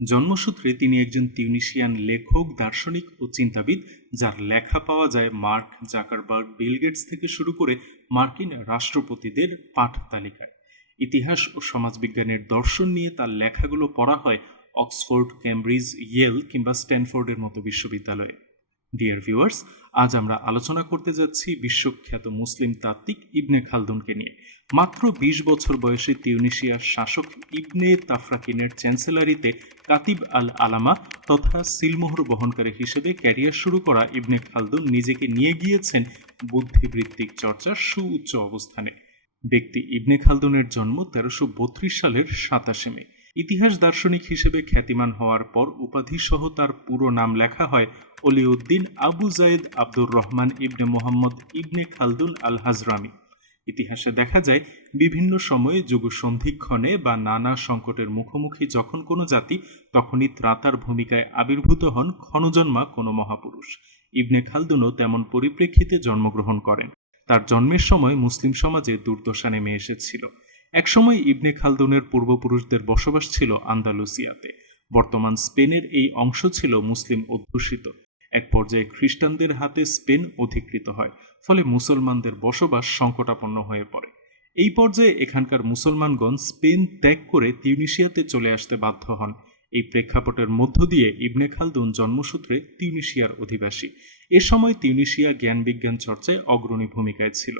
জন্মসূত্রে তিনি একজন তিউনিশিয়ান লেখক, দার্শনিক ও চিন্তাবিদ, যার লেখা পাওয়া যায় মার্ক জাকারবার্গ, বিল গেটস থেকে শুরু করে মার্কিন রাষ্ট্রপতিদের পাঠ তালিকায় ইতিহাস ও সমাজবিজ্ঞানের দর্শন নিয়ে তার লেখাগুলো পড়া হয় অক্সফোর্ড ক্যামব্রিজ ইয়েল কিংবা স্ট্যানফোর্ডের মতো বিশ্ববিদ্যালয়ে। ডিয়ার ভিউয়ার্স আজ আমরা আলোচনা করতে যাচ্ছি বিশ্বখ্যাত মুসলিম তাত্ত্বিক ইবনে খালদুনকে নিয়ে। মাত্র ২০ বছর বয়সে তিউনিশিয়ার শাসক ইবনে তাফরাকিনের চ্যান্সেলারিতে কাতিব আল আলামা তথা সিলমোহর বহনকারী হিসেবে ক্যারিয়ার শুরু করা ইবনে খালদুন নিজেকে নিয়ে গিয়েছেন বুদ্ধিবৃত্তিক চর্চার সুউচ্চ অবস্থানে। ব্যক্তি ইবনে খালদুনের জন্ম তেরোশো সালের সাতাশে মে। ইতিহাস দার্শনিক হিসেবে খ্যাতিমান হওয়ার পর উপাধিসহ তার পুরো নাম লেখা হয় অলিউদ্দিন আবু জায়েদ আব্দুর রহমান ইবনে মোহাম্মদ ইবনে খালদুন আল হাজরামি ইতিহাসে দেখা যায়, বিভিন্ন সময়ে যুগ সন্ধিক্ষণে বা নানা সংকটের মুখোমুখি যখন কোনো জাতি, তখনই ত্রাতার ভূমিকায় আবির্ভূত হন ক্ষণজন্মা কোনো মহাপুরুষ। ইবনে খালদুনও তেমন পরিপ্রেক্ষিতে জন্মগ্রহণ করেন। তার জন্মের সময় মুসলিম সমাজে দুর্দশা নেমে এসেছিল। একসময় ইবনে খালদুনের পূর্বপুরুষদের বসবাস ছিল আন্দালুসিয়াতে। বর্তমান স্পেনের এই অংশ ছিল মুসলিম অধ্যুষিত। এক পর্যায়ে খ্রিস্টানদের হাতে স্পেন অধিকৃত হয়, ফলে মুসলমানদের বসবাস সংকটাপন্ন হয়ে পড়ে। এই পর্যায়ে এখানকার মুসলমানগণ স্পেন ত্যাগ করে তিউনিশিয়াতে চলে আসতে বাধ্য হন। এই প্রেক্ষাপটের মধ্য দিয়ে ইবনে খালদুন জন্মসূত্রে তিউনিশিয়ার অধিবাসী। এ সময় তিউনিশিয়া জ্ঞান বিজ্ঞান চর্চায় অগ্রণী ভূমিকায় ছিল।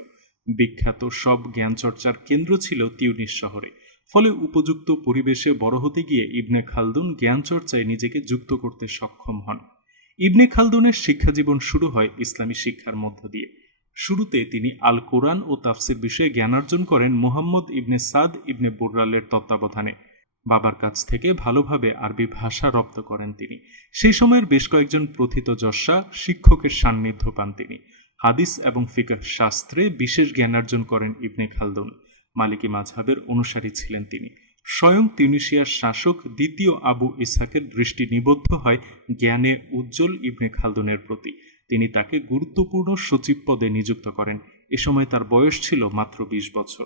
বিখ্যাত সব জ্ঞান চর্চার কেন্দ্র ছিল তিউনিস শহরে। ফলে উপযুক্ত পরিবেশে বড় হতে গিয়ে ইবনে খালদুন জ্ঞান চর্চায় নিজেকে যুক্ত করতে সক্ষম হন। ইবনে খালদুনের শিক্ষাজীবন শুরু হয় ইসলামী শিক্ষার মধ্য দিয়ে। শুরুতে তিনি আল কোরআন ও তাফসির বিষয়ে জ্ঞানার্জন করেন মোহাম্মদ ইবনে সাদ ইবনে বোর্রালের তত্ত্বাবধানে। বাবার কাছ থেকে ভালোভাবে আরবি ভাষা রপ্ত করেন তিনি। সেই সময়ের বেশ কয়েকজন প্রথিত যশা শিক্ষকের সান্নিধ্য পান তিনি। হাদিস এবং ফিকহ শাস্ত্রে বিশেষ জ্ঞানার্জন করেন ইবনে খালদুন। মালিকি মাঝহাবের অনুসারী ছিলেন তিনি। স্বয়ং তিউনিশিয়ার শাসক দ্বিতীয় আবু ইসাকের দৃষ্টি নিবদ্ধ হয় জ্ঞানে উজ্জ্বল ইবনে খালদুনের প্রতি। তিনি তাকে গুরুত্বপূর্ণ সচিব পদে নিযুক্ত করেন। এ সময় তার বয়স ছিল মাত্র বিশ বছর।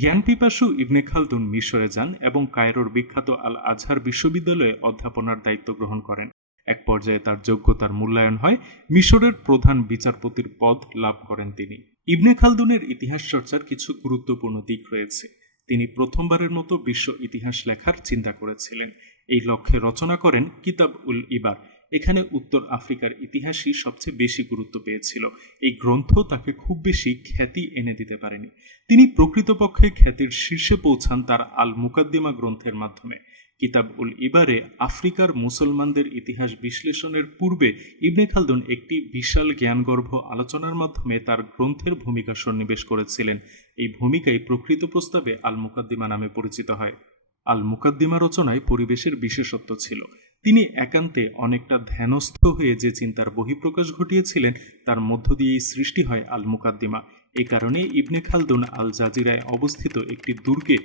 জ্ঞান পিপাসু ইবনে খালদুন মিশরে যান এবং কায়রোর বিখ্যাত আল আজহার বিশ্ববিদ্যালয়ে অধ্যাপনার দায়িত্ব গ্রহণ করেন। এক পর্যায়ে তার যোগ্যতার মূল্যায়ন হয়। মিশরের প্রধান বিচারপতির পদ লাভ করেন তিনি। ইবনে খালদুনের ইতিহাস চর্চার কিছু গুরুত্বপূর্ণ দিক রয়েছে। তিনি প্রথমবারের মতো বিশ্ব ইতিহাস লেখার চিন্তা করেছিলেন। এই লক্ষ্যে রচনা করেন কিতাব উল ইবার। এখানে উত্তর আফ্রিকার ইতিহাসই সবচেয়ে বেশি গুরুত্ব পেয়েছিল। এই গ্রন্থ তাকে খুব বেশি খ্যাতি এনে দিতে পারেনি। তিনি প্রকৃতপক্ষে খ্যাতির শীর্ষে পৌঁছান তার আল মুকাদ্দিমা গ্রন্থের মাধ্যমে। কিতাব উল ইবারে আফ্রিকার মুসলমানদের ইতিহাস বিশ্লেষণের পূর্বে ইবনে খালদুন একটি বিশাল জ্ঞানগর্ভ আলোচনার মাধ্যমে তার গ্রন্থের ভূমিকা সন্নিবেশ করেছিলেন। এই ভূমিকাই প্রকৃত প্রস্তাবে আল মুকাদ্দিমা নামে পরিচিত হয়। আল মুকাদ্দিমা রচনায় পরিবেশের বিশেষত্ব ছিল। তিনি একান্তে অনেকটা ধ্যানস্থ হয়ে যে চিন্তার বহিঃপ্রকাশ ঘটিয়েছিলেন, তার মধ্য দিয়েই সৃষ্টি হয় আল মুকাদ্দিমা এ কারণে ইবনে খালদুন আল জাজিরায় অবস্থিত একটি দুর্গে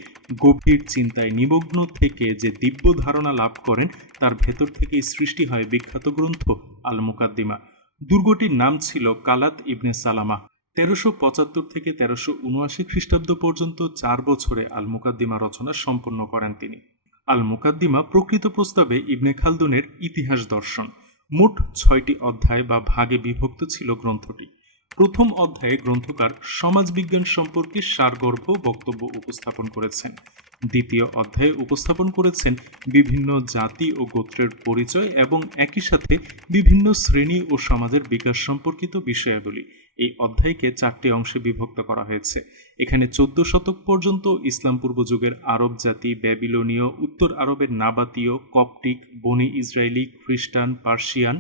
গভীর চিন্তায় নিমগ্ন থেকে যে দিব্য ধারণা লাভ করেন, তার ভেতর থেকেই সৃষ্টি হয় বিখ্যাত গ্রন্থ আল মুকাদ্দিমা দুর্গটির নাম ছিল কালাত ইবনে সালামা। তেরোশো পঁচাত্তর থেকে তেরোশো উনআশি খ্রিস্টাব্দ পর্যন্ত চার বছরে আল মুকাদ্দিমা রচনা সম্পন্ন করেন তিনি। আল মুকাদ্দিমা প্রকৃত প্রস্তাবে ইবনে খালদুনের ইতিহাস দর্শন। মোট ছয়টি অধ্যায় বা ভাগে বিভক্ত ছিল গ্রন্থটি। প্রথম অধ্যায়ে গ্রন্থকার সমাজবিজ্ঞান সম্পর্কে সারগর্ভ বক্তব্য উপস্থাপন করেছেন। দ্বিতীয় অধ্যায়ে উপস্থাপন করেছেন বিভিন্ন জাতি ও গোত্রের পরিচয় এবং একই সাথে বিভিন্ন শ্রেণি ও সমাজের বিকাশ সম্পর্কিত বিষয়াবলী। এই অধ্যায়কে চারটি অংশে বিভক্ত করা হয়েছে। এখানে চোদ্দ শতক পর্যন্ত ইসলাম পূর্ব যুগের আরব জাতি, ব্যাবিলনীয়, উত্তর আরবের নাবাতীয়, কপটিক, বনি ইসরায়েলি খ্রিস্টান, পার্সিয়ান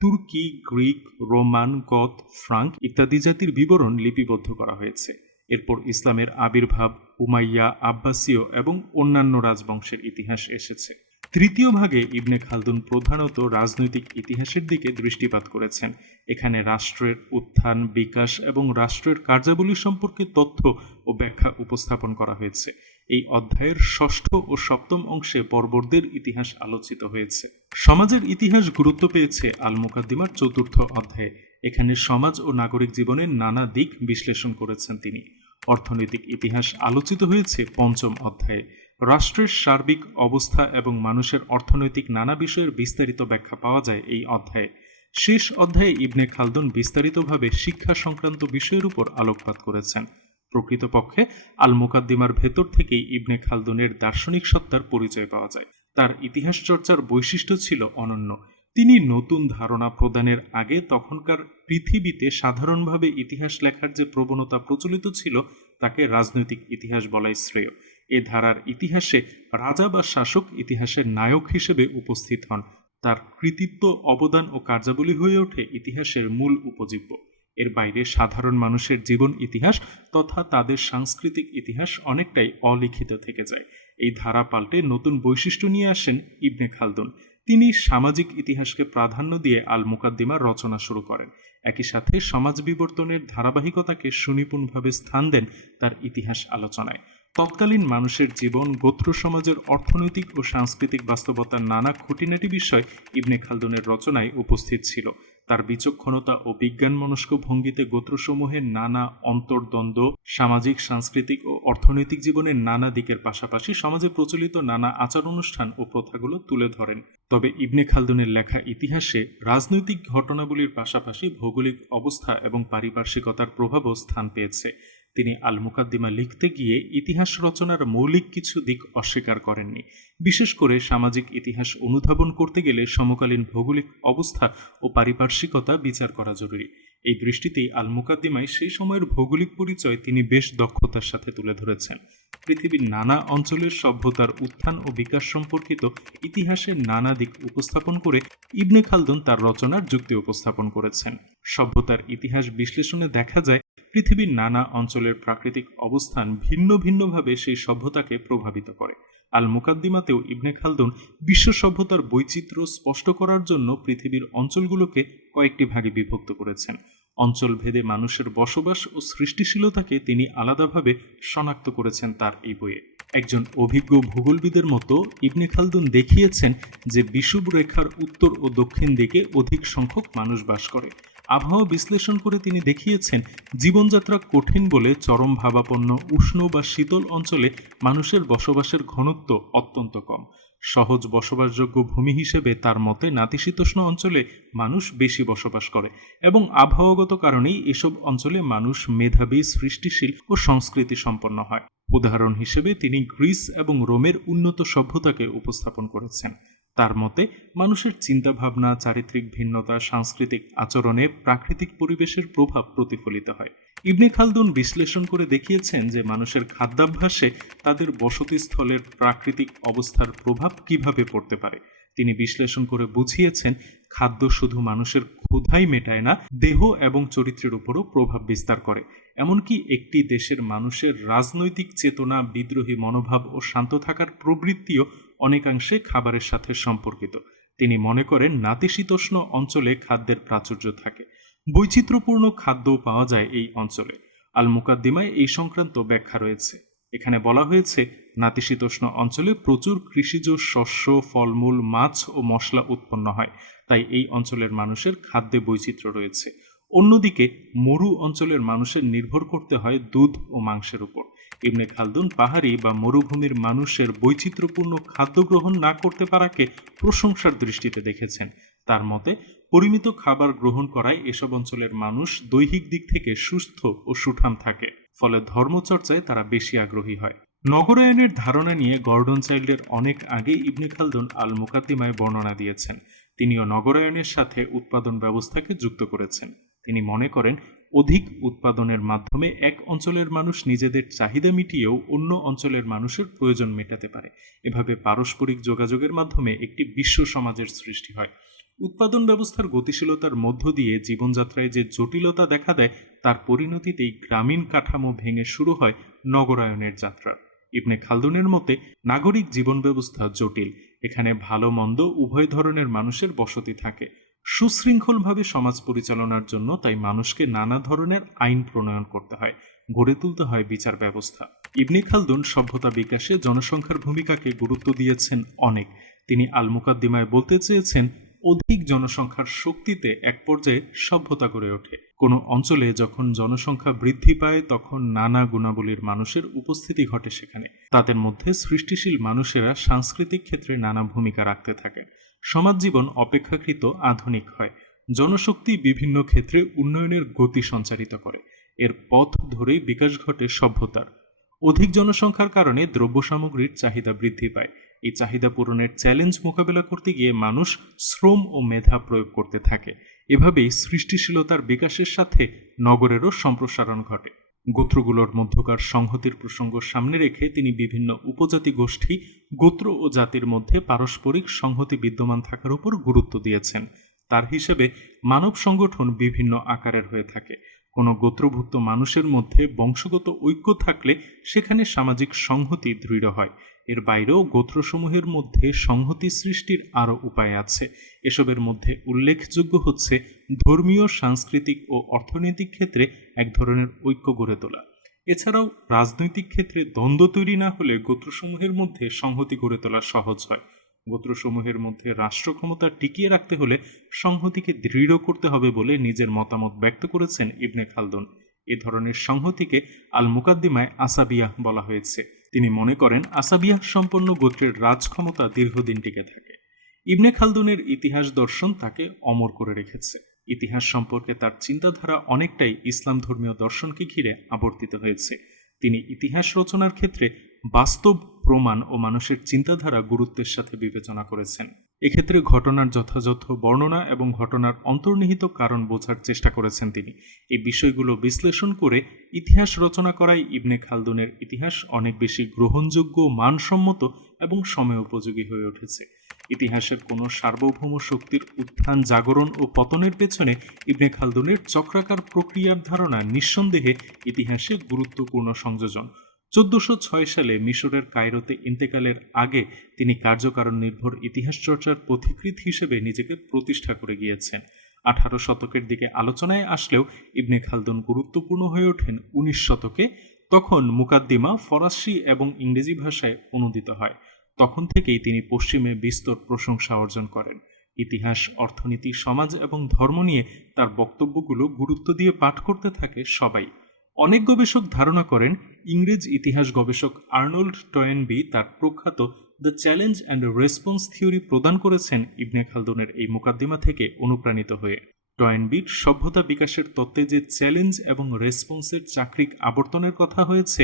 তুর্কি, গ্রিক, রোমান গথ ফ্রাঙ্ক ইত্যাদি জাতির বিবরণ লিপিবদ্ধ করা হয়েছে। এরপর ইসলামের আবির্ভাব, উমাইয়া, আব্বাসীয় এবং অন্যান্য রাজবংশের ইতিহাস এসেছে। তৃতীয় ভাগে ইবনে খালদুন প্রধানত রাজনৈতিক ইতিহাসের দিকে দৃষ্টিপাত করেছেন। এখানে রাষ্ট্রের উত্থান, বিকাশ এবং রাষ্ট্রের কার্যাবলী সম্পর্কে তথ্য ও ব্যাখ্যা উপস্থাপন করা হয়েছে। এই অধ্যায়ের ষষ্ঠ ও সপ্তম অংশে বর্বরদের ইতিহাস আলোচিত হয়েছে। সমাজের ইতিহাস গুরুত্ব পেয়েছে আল মুকাদ্দিমার চতুর্থ অধ্যায়ে। এখানে সমাজ ও নাগরিক জীবনের নানা দিক বিশ্লেষণ করেছেন তিনি। অর্থনৈতিক ইতিহাস আলোচিত হয়েছে পঞ্চম অধ্যায়ে। রাষ্ট্রের সার্বিক অবস্থা এবং মানুষের অর্থনৈতিক নানা বিষয়ের বিস্তারিত ব্যাখ্যা পাওয়া যায় এই অধ্যায়ে। শেষ অধ্যায়ে ইবনে খালদুন বিস্তারিতভাবে শিক্ষা সংক্রান্ত বিষয়ের উপর আলোকপাত করেছেন। প্রকৃতপক্ষে আল মুকাদ্দিমার ভেতর থেকেই ইবনে খালদুনের দার্শনিক সত্তার পরিচয় পাওয়া যায়। তার ইতিহাস চর্চার বৈশিষ্ট্য ছিল অনন্য। তিনি নতুন ধারণা প্রদানের আগে তখনকার পৃথিবীতে সাধারণভাবে ইতিহাস লেখার যে প্রবণতা প্রচলিত ছিল, তাকে রাজনৈতিক ইতিহাস বলাই শ্রেয়। এ ধারার ইতিহাসে রাজা বা শাসক ইতিহাসের নায়ক হিসেবে উপস্থিত হন। তার কৃতিত্ব, অবদান ও কার্যাবলী হয়ে ওঠে ইতিহাসের মূল উপজীব্য। এর বাইরে সাধারণ মানুষের জীবন ইতিহাস তথা তাদের সাংস্কৃতিক ইতিহাস অনেকটাই অলিখিত থেকে যায়। এই ধারা পাল্টে নতুন বৈশিষ্ট্য নিয়ে আসেন ইবনে খালদুন। তিনি সামাজিক ইতিহাসকে প্রাধান্য দিয়ে আল মুকাদ্দিমার রচনা শুরু করেন। একই সাথে সমাজ বিবর্তনের ধারাবাহিকতাকে সুনিপুণভাবে স্থান দেন তার ইতিহাস আলোচনায়। তৎকালীন মানুষের জীবন, গোত্র সমাজের অর্থনৈতিক ও সাংস্কৃতিক বাস্তবতার নানা খুঁটিনাটি বিষয় ইবনে খালদুনের রচনায় উপস্থিত ছিল। তার বিচক্ষণতা ও বিজ্ঞানমনস্ক ভঙ্গিতে গোত্রসমূহের নানা অন্তর্দ্বন্দ্ব, সামাজিক, সাংস্কৃতিক ও অর্থনৈতিক জীবনের নানা দিকের পাশাপাশি সমাজে প্রচলিত নানা আচার অনুষ্ঠান ও প্রথাগুলো তুলে ধরেন। তবে ইবনে খালদুনের লেখা ইতিহাসে রাজনৈতিক ঘটনাবলীর পাশাপাশি ভৌগোলিক অবস্থা এবং পারিপার্শ্বিকতার প্রভাবও স্থান পেয়েছে। তিনি আল মুকাদ্দিমা লিখতে গিয়ে ইতিহাস রচনার মৌলিক কিছু দিক অস্বীকার করেননি। বিশেষ করে সামাজিক ইতিহাস অনুধাবন করতে গেলে সমকালীন ভৌগোলিক অবস্থা ও পারিপার্শ্বিকতা বিচার করা জরুরি। এই দৃষ্টিতেই আল মুকাদ্দিমায় সেই সময়ের ভৌগোলিক পরিচয় তিনি বেশ দক্ষতার সাথে তুলে ধরেছেন। পৃথিবীর নানা অঞ্চলের সভ্যতার উত্থান ও বিকাশ সম্পর্কিত ইতিহাসের নানা দিক উপস্থাপন করে ইবনে খালদুন তার রচনার যুক্তি উপস্থাপন করেছেন। সভ্যতার ইতিহাস বিশ্লেষণে দেখা যায় পৃথিবীর নানা অঞ্চলের প্রাকৃতিক অবস্থান ভিন্ন ভিন্নভাবে সেই সভ্যতাকে প্রভাবিত করে। আল মুকাদ্দিমাতেও ইবনে খালদুন বিশ্ব সভ্যতার বৈচিত্র্য স্পষ্ট করার জন্য পৃথিবীর অঞ্চলগুলোকে কয়েকটি ভাগে বিভক্ত করেছেন। অঞ্চল ভেদে মানুষের বসবাস ও সৃষ্টিশীলতাকে তিনি আলাদাভাবে শনাক্ত করেছেন তার এই বইয়ে। একজন অভিজ্ঞ ভূগোলবিদের মতো ইবনে খালদুন দেখিয়েছেন যে বিষুব রেখার উত্তর ও দক্ষিণ দিকে অধিক সংখ্যক মানুষ বাস করে। আবহাওয়া বিশ্লেষণ করে তিনি দেখিয়েছেন, জীবনযাত্রা কঠিন বলে চরম ভাবাপন্ন, উষ্ণ বা শীতল অঞ্চলে মানুষের বসবাসের ঘনত্ব অত্যন্ত কম। সহজ বসবাসযোগ্য ভূমি হিসেবে তার মতে নাতিশীতোষ্ণ অঞ্চলে মানুষ বেশি বসবাস করে এবং আবহাওয়াগত কারণেই এসব অঞ্চলে মানুষ মেধাবী, সৃষ্টিশীল ও সংস্কৃতি সম্পন্ন হয়। উদাহরণ হিসেবে তিনি গ্রিস এবং রোমের উন্নত সভ্যতাকে উপস্থাপন করেছেন। তার মতে, মানুষের চিন্তাভাবনা, চারিত্রিক ভিন্নতা, সাংস্কৃতিক আচরণে প্রাকৃতিক পরিবেশের প্রভাব প্রতিফলিত হয়। ইবনে খালদুন বিশ্লেষণ করে দেখিয়েছেন যে মানুষের খাদ্যাভ্যাসে তাদের বসতিস্থলের প্রাকৃতিক অবস্থার প্রভাব কীভাবে পড়তে পারে। তিনি বিশ্লেষণ করে বুঝিয়েছেন, খাদ্য শুধু মানুষের ক্ষুধাই মেটায় না, দেহ এবং চরিত্রের উপরও প্রভাব বিস্তার করে। এমনকি একটি দেশের মানুষের রাজনৈতিক চেতনা, বিদ্রোহী মনোভাব ও শান্ত থাকার প্রবৃত্তিও অনেকাংশে খাবারের সাথে সম্পর্কিত। তিনি মনে করেন, নাতিশীতোষ্ণ অঞ্চলে খাদ্যের প্রাচুর্য থাকে। বৈচিত্র্যপূর্ণ খাদ্যও পাওয়া যায় এই অঞ্চলে। আল মুকাদ্দিমায় এই সংক্রান্ত ব্যাখ্যা রয়েছে। এখানে বলা হয়েছে, নাতিশীতোষ্ণ অঞ্চলে প্রচুর কৃষিজ শস্য, ফলমূল, মাছ ও মশলা উৎপন্ন হয়। তাই এই অঞ্চলের মানুষের খাদ্যে বৈচিত্র্য রয়েছে। অন্যদিকে, মরু অঞ্চলের মানুষের নির্ভর করতে হয় দুধ ও মাংসের উপর। ইবনে খালদুন পাহাড়ি বা মরুভূমির মানুষের বৈচিত্র্যপূর্ণ খাদ্য গ্রহণ না করতে পারাকে প্রশংসার দৃষ্টিতে দেখেছেন। তার মতে, পরিমিত খাবার গ্রহণ করায় এসব অঞ্চলের মানুষ দৈহিক দিক থেকে সুস্থ ও সুঠাম থাকে, ফলে ধর্মচর্চায় তারা বেশি আগ্রহী হয়। নগরায়নের ধারণা নিয়ে গর্ডন চাইল্ডের অনেক আগে ইবনে খালদুন আল মুকাদ্দিমায় বর্ণনা দিয়েছেন। তিনিও নগরায়নের সাথে উৎপাদন ব্যবস্থাকে যুক্ত করেছেন। তিনি মনে করেন, অধিক উৎপাদনের মাধ্যমে এক অঞ্চলের মানুষ নিজেদের চাহিদা মিটিয়েও অন্য অঞ্চলের মানুষের প্রয়োজন মেটাতে পারে। এভাবে পারস্পরিক যোগাযোগের মাধ্যমে একটি বিশ্ব সমাজের সৃষ্টি হয়। উৎপাদন ব্যবস্থার গতিশীলতার মধ্য দিয়ে জীবনযাত্রায় যে জটিলতা দেখা দেয়, তার পরিণতিতেই গ্রামীণ কাঠামো ভেঙে শুরু হয় নগরায়নের যাত্রা। ইবনে খালদুনের মতে, নাগরিক জীবন ব্যবস্থা জটিল। এখানে ভালো মন্দ উভয় ধরনের মানুষের বসতি থাকে। সুশৃঙ্খলভাবে সমাজ পরিচালনার জন্য তাই মানুষকে নানা ধরনের আইন প্রণয়ন করতে হয়, গড়ে তুলতে হয় বিচার ব্যবস্থা। ইবনে খালদুন সভ্যতা বিকাশে জনসংখ্যার ভূমিকাকে গুরুত্ব দিয়েছেন অনেক। তিনি আল মুকাদ্দিমায় বলতে চেয়েছেন, অধিক জনসংখ্যার শক্তিতে এক পর্যায়ে সভ্যতা গড়ে ওঠে। কোনো অঞ্চলে যখন জনসংখ্যা বৃদ্ধি পায়, তখন নানা গুণাবলীর মানুষের উপস্থিতি ঘটে সেখানে। তাদের মধ্যে সৃষ্টিশীল মানুষেরা সাংস্কৃতিক ক্ষেত্রে নানা ভূমিকা রাখতে থাকেন। সমাজ জীবন অপেক্ষাকৃত আধুনিক হয়। জনশক্তি বিভিন্ন ক্ষেত্রে উন্নয়নের গতি সঞ্চারিত করে। এর পথ ধরেই বিকাশ ঘটে সভ্যতার। অধিক জনসংখ্যার কারণে দ্রব্য সামগ্রীর চাহিদা বৃদ্ধি পায়। এই চাহিদা পূরণের চ্যালেঞ্জ মোকাবেলা করতে গিয়ে মানুষ শ্রম ও মেধা প্রয়োগ করতে থাকে। এভাবেই সৃষ্টিশীলতার বিকাশের সাথে নগরেরও সম্প্রসারণ ঘটে। গোত্রগুলোর মধ্যকার সংহতির প্রসঙ্গ সামনে রেখে তিনি বিভিন্ন উপজাতি গোষ্ঠী, গোত্র ও জাতির মধ্যে পারস্পরিক সংহতি বিদ্যমান থাকার উপর গুরুত্ব দিয়েছেন। তার হিসেবে মানব সংগঠন বিভিন্ন আকারের হয়ে থাকে। কোনো গোত্রভুক্ত মানুষের মধ্যে বংশগত ঐক্য থাকলে সেখানে সামাজিক সংহতি দৃঢ় হয়। এর বাইরেও গোত্রসমূহের মধ্যে সংহতি সৃষ্টির আরও উপায় আছে। এসবের মধ্যে উল্লেখযোগ্য হচ্ছে ধর্মীয়, সাংস্কৃতিক ও অর্থনৈতিক ক্ষেত্রে এক ধরনের ঐক্য গড়ে তোলা। এছাড়াও রাজনৈতিক ক্ষেত্রে দ্বন্দ্ব তৈরি না হলে গোত্রসমূহের মধ্যে সংহতি গড়ে তোলা সহজ হয়। গোত্রসমূহের মধ্যে রাষ্ট্র ক্ষমতা টিকিয়ে রাখতে হলে সংহতিকে দৃঢ় করতে হবে বলে নিজের মতামত ব্যক্ত করেছেন ইবনে খালদুন। এ ধরনের সংহতিকে আল মুকাদ্দিমায় আসাবিয়া বলা হয়েছে। তিনি মনে করেন আসাবিয়াহ সম্পন্ন গোত্রের রাজ ক্ষমতা দীর্ঘদিন টিকে থাকে। ইবনে খালদুনের ইতিহাস দর্শন তাকে অমর করে রেখেছে। ইতিহাস সম্পর্কে তার চিন্তাধারা অনেকটাই ইসলাম ধর্মীয় দর্শনকে ঘিরে আবর্তিত হয়েছে। তিনি ইতিহাস রচনার ক্ষেত্রে বাস্তব প্রমাণ ও মানুষের চিন্তাধারা গুরুত্বের সাথে বিবেচনা করেছেন। এক্ষেত্রে ঘটনার যথাযথ বর্ণনা এবং ঘটনার অন্তর্নিহিত কারণ বোঝার চেষ্টা করেছেন তিনি। এই বিষয়গুলো বিশ্লেষণ করে ইতিহাস রচনা করায় ইবনে খালদুনের ইতিহাস অনেক বেশি গ্রহণযোগ্য, মানসম্মত এবং সময় উপযোগী হয়ে উঠেছে। ইতিহাসের কোনো সার্বভৌম শক্তির উত্থান, জাগরণ ও পতনের পেছনে ইবনে খালদুনের চক্রাকার প্রক্রিয়ার ধারণা নিঃসন্দেহে ইতিহাসে গুরুত্বপূর্ণ সংযোজন। চোদ্দশো ছয় সালে মিশরের কায়রোতে ইন্তেকালের আগে তিনি কার্যকারণ নির্ভর ইতিহাস চর্চার পথিকৃত হিসেবে নিজেকে প্রতিষ্ঠা করে গিয়েছেন। আঠারো শতকের দিকে আলোচনায় আসলেও ইবনে খালদুন গুরুত্বপূর্ণ হয়ে ওঠেন উনিশ শতকে, তখন মুকাদ্দিমা ফরাসি এবং ইংরেজি ভাষায় অনুদিত হয়। তখন থেকেই তিনি পশ্চিমে বিস্তর প্রশংসা অর্জন করেন। ইতিহাস, অর্থনীতি, সমাজ এবং ধর্ম নিয়ে তার বক্তব্যগুলো গুরুত্ব দিয়ে পাঠ করতে থাকে সবাই। অনেক গবেষক ধারণা করেন ইংরেজ ইতিহাস গবেষক আর্নল্ড টয়েনবি তার প্রখ্যাত the challenge and response theory প্রদান করেছেন ইবনে খালদুনের এই মোকাদ্দিমা থেকে অনুপ্রাণিত হয়ে। টয়েনবির সভ্যতা বিকাশের তত্ত্বে যে চ্যালেঞ্জ এবং রেসপন্সের চাকরিক আবর্তনের কথা হয়েছে,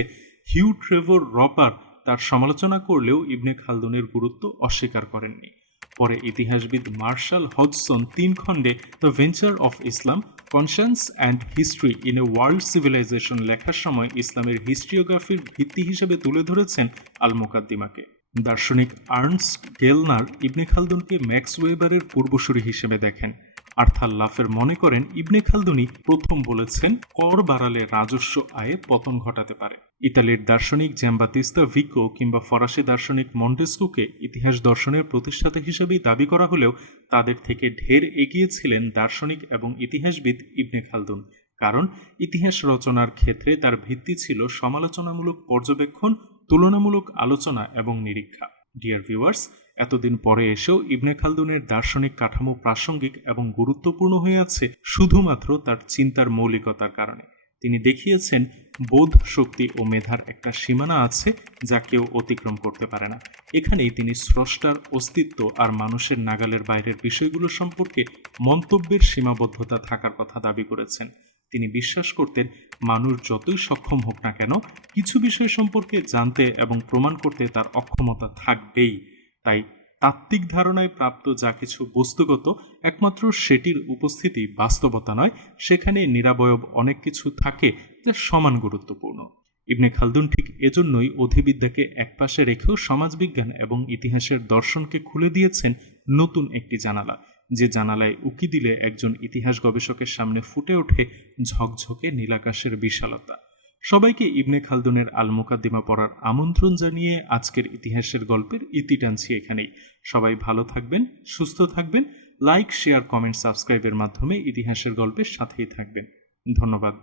হিউ ট্রেভর রপার তার সমালোচনা করলেও ইবনে খালদুনের গুরুত্ব অস্বীকার করেননি। পরে ইতিহাসবিদ মার্শাল হজসন তিন খণ্ডে the venture of Islam conscience and history in a world civilization লেখার সময় ইসলামের হিস্ট্রিওগ্রাফির ভিত্তি হিসেবে তুলে ধরেছেন আল মুকাদ্দিমাকে দার্শনিক আর্নস গেলনার ইবনে খালদুনকে ম্যাক্স ওয়েবারের পূর্বসূরি হিসেবে দেখেন। আর্থাল্লাফের মনে করেন ইবনে খালদুনি প্রথম বলেছেন, কর বাড়ালে রাজস্ব আয়ে পতন ঘটাতে পারে। ইতালির দার্শনিক জ্যাম্বাতিস্তা ভিকো কিংবা ফরাসি দার্শনিক মন্টেস্কুকে ইতিহাস দর্শনের প্রতিষ্ঠাতা হিসেবেই দাবি করা হলেও তাদের থেকে ঢের এগিয়ে ছিলেন দার্শনিক এবং ইতিহাসবিদ ইবনে খালদুন। কারণ ইতিহাস রচনার ক্ষেত্রে তার ভিত্তি ছিল সমালোচনামূলক পর্যবেক্ষণ, তুলনামূলক আলোচনা এবং নিরীক্ষা। ডিয়ার ভিউয়ার্স এতদিন পরে এসেও ইবনে খালদুনের দার্শনিক কাঠামো প্রাসঙ্গিক এবং গুরুত্বপূর্ণ হয়ে আছে শুধুমাত্র তার চিন্তার মৌলিকতার কারণে। তিনি দেখিয়েছেন, বোধ শক্তি ও মেধার একটা সীমানা আছে যা কেউ অতিক্রম করতে পারে না। এখানেই তিনি স্রষ্টার অস্তিত্ব আর মানুষের নাগালের বাইরের বিষয়গুলো সম্পর্কে মন্তব্যের সীমাবদ্ধতা থাকার কথা দাবি করেছেন। তিনি বিশ্বাস করতেন, মানুষ যতই সক্ষম হোক না কেন, কিছু বিষয় সম্পর্কে জানতে এবং প্রমাণ করতে তার অক্ষমতা থাকবেই। তাই তাত্ত্বিক ধারণায় প্রাপ্ত যা কিছু বস্তুগত, একমাত্র সেটির উপস্থিতি বাস্তবতা নয়, সেখানে নিরাবয়ব অনেক কিছু থাকে যা সমান গুরুত্বপূর্ণ। ইবনে খালদুন ঠিক এজন্যই অধিবিদ্যাকে একপাশে রেখেও সমাজবিজ্ঞান এবং ইতিহাসের দর্শনকে খুলে দিয়েছেন নতুন একটি জানালা, যে জানালায় উকি দিলে একজন ইতিহাস গবেষকের সামনে ফুটে ওঠে ঝকঝকে নীলাকাশের বিশালতা। সবাইকে ইবনে খালদুনের আল মোকাদ্দিমা পড়ার আমন্ত্রণ জানিয়ে আজকের ইতিহাসের গল্পের ইতি টানছি এখানেই। সবাই ভালো থাকবেন, সুস্থ থাকবেন, লাইক, শেয়ার, কমেন্ট, সাবস্ক্রাইবের মাধ্যমে ইতিহাসের গল্পের সাথেই থাকবেন। ধন্যবাদ।